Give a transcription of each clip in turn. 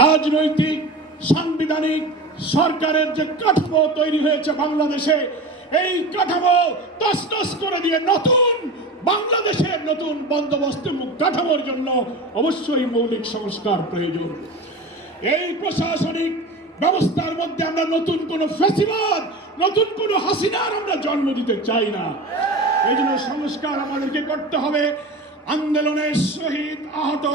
রাজনৈতিক সাংবিধানিক সরকারের যে কাঠামো তৈরি হয়েছে বাংলাদেশে, এই কাঠামো তছনছ করে দিয়ে নতুন বাংলাদেশের নতুন বন্দোবস্ত কাঠামোর জন্য অবশ্যই মৌলিক সংস্কার প্রয়োজন। এই প্রশাসনিক ব্যবস্থার মধ্যে আমরা নতুন কোন ফ্যাসিবাদ, নতুন কোন হাসিনার আমরা জন্ম দিতে চাই না। এই জন্য সংস্কার আমাদেরকে করতে হবে। আন্দোলনের শহীদ আহত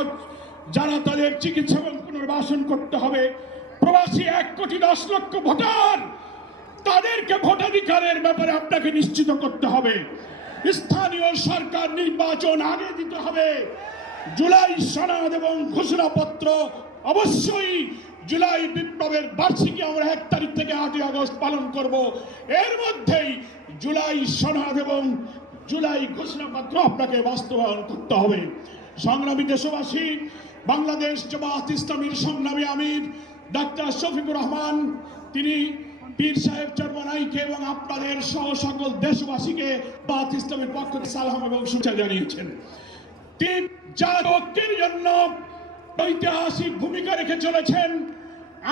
যারা, তাদের চিকিৎসা এবং পুনর্বাসন করতে হবে। প্রবাসী 1,10,00,000 ভোটার, তাদেরকে ভোটাধিকারের ব্যাপারে আপনাকে নিশ্চিত করতে হবে। স্থানীয় সরকার নির্বাচন আগে দিতে হবে। জুলাই সনদ এবং ঘোষণাপত্র অবশ্যই জুলাই বিপ্লবের বার্ষিকী আমরা 1 তারিখ থেকে 8 আগস্ট পালন করব। এর মধ্যেই জুলাই সনদ এবং জুলাই ঘোষণাপত্র আপনাকে বাস্তবায়ন করতে হবে। সংগ্রামী দেশবাসী, বাংলাদেশ জামায়াত ইসলামীর সংগ্রামী আমির ডাক্তার শফিকুর রহমান, তিনি পীর সাহেব চরমনাইকে এবং আপনাদের সহ সকল দেশবাসীকে জামায়াত ইসলামীর পক্ষ থেকে সালাম এবং শুভেচ্ছা জানিয়েছেন। তিনি জাতীর জন্য ঐতিহাসিক ভূমিকা রেখে চলেছেন।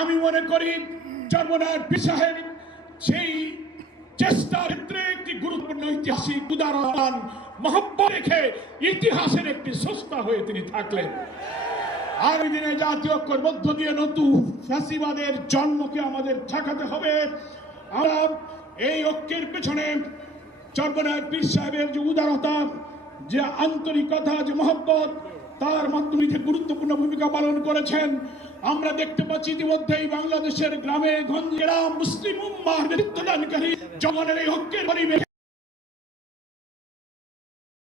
আমি মনে করি চরমনাই পীর সাহেব সেই চেষ্টার ক্ষেত্রে একটি গুরুত্বপূর্ণ ঐতিহাসিক উদাহরণ মহব্বত রেখে ইতিহাসের একটি স্রষ্টা হয়ে তিনি থাকলেন। আগামী দিনে জাতীয় ঐক্যের মধ্য দিয়ে নতুন ফ্যাসিবাদের জন্মকে আমাদের ঠেকাতে হবে। আমরা এই ঐক্যের পেছনে চরমনাই পীর সাহেবের যে উদারতা, যে আন্তরিকতা, যে মহব্বত, তার মাধ্যমে গুরুত্বপূর্ণ ভূমিকা পালন করেছেন। আমরা দেখতে পাচ্ছি ইতিমধ্যেই বাংলাদেশের গ্রামে গঞ্জে মুসলিম উম্মাহর নেতৃত্বদানকারী জনগণের এই ঐক্যের পরিবেশ